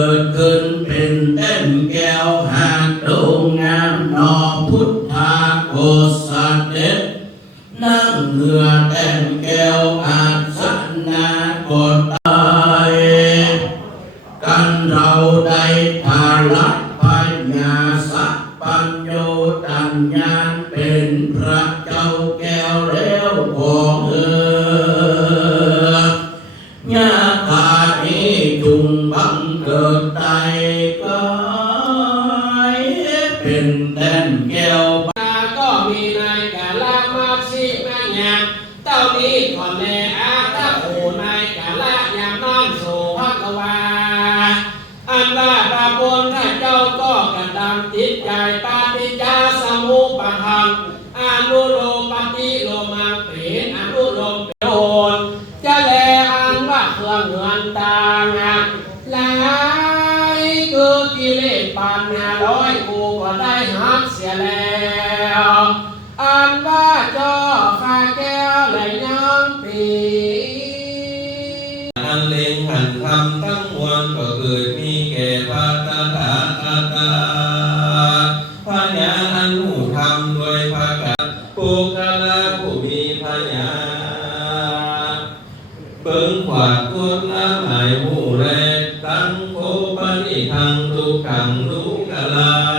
เกิดขึ้นเป็นเต้นแก้วหากดูงามนอพุทธาโกศลเด็ดนั่งเรือเต้นแก้วอาสนะกดตายกันเราได้ภาลักปัญญาสัพพัญโยตัญญาณเป็นพระเจ้าแก้วแล้วของญาตานี้จุงบังเกิดใดก็เป็นแต้นแก้วก็มีในกาลามาชินัญญาเต้านี้ก่อนแน่อาตาโอในกาลายามน้อนสู่ภะคะวาอันว่าพระพุทธเจ้าก็กระทำจิตใจปฏิจจสมุปบาทอนุโลมปฏิโลมังเป็นอนุโลมเป็นโอนจะแลอันว่าเครื่องเงินต่างหลายคือกิเลสปัญญาร้อยกูก็ได้หักเสียแล้วอันว่าเจ้าข้าแก้วไหลน้ำปีอันเล็งหันทำทั้งมวลก็เกิดมีแก่พระตถาคตพระญาอันหูทำด้วยพระกัปปุคละผู้มีพระญาเบิ่งขวาดกุศละหมายหูแรกตั้งโคปนิทังทุกขังทุกขลา